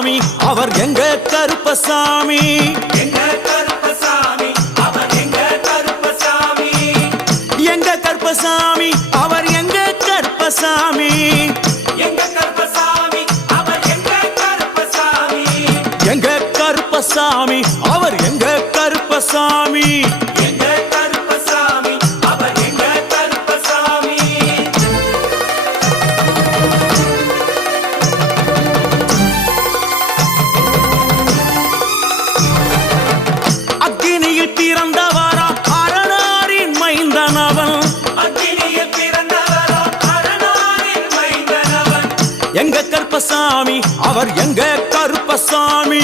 கருப்பசாமி அவர் எங்க கருப்பசாமி எங்க கருப்பசாமி அவர் எங்க கருப்பசாமி எங்க கருப்பசாமி அவர் எங்க கருப்பசாமி எங்க கருப்பசாமி அவர் எங்க கருப்பசாமி எங்க கருப்பசாமி அவர் எங்க கருப்பசாமி எங்க கருப்பசாமி அவர் எங்க கருப்பசாமி அக்கினியில் பிறந்தவரா அரணாரின் மைந்தனவன் அக்கினியில் பிறந்தவரோ அரணாரின் மைந்தனவன் எங்க கருப்பசாமி அவர் எங்க கருப்பசாமி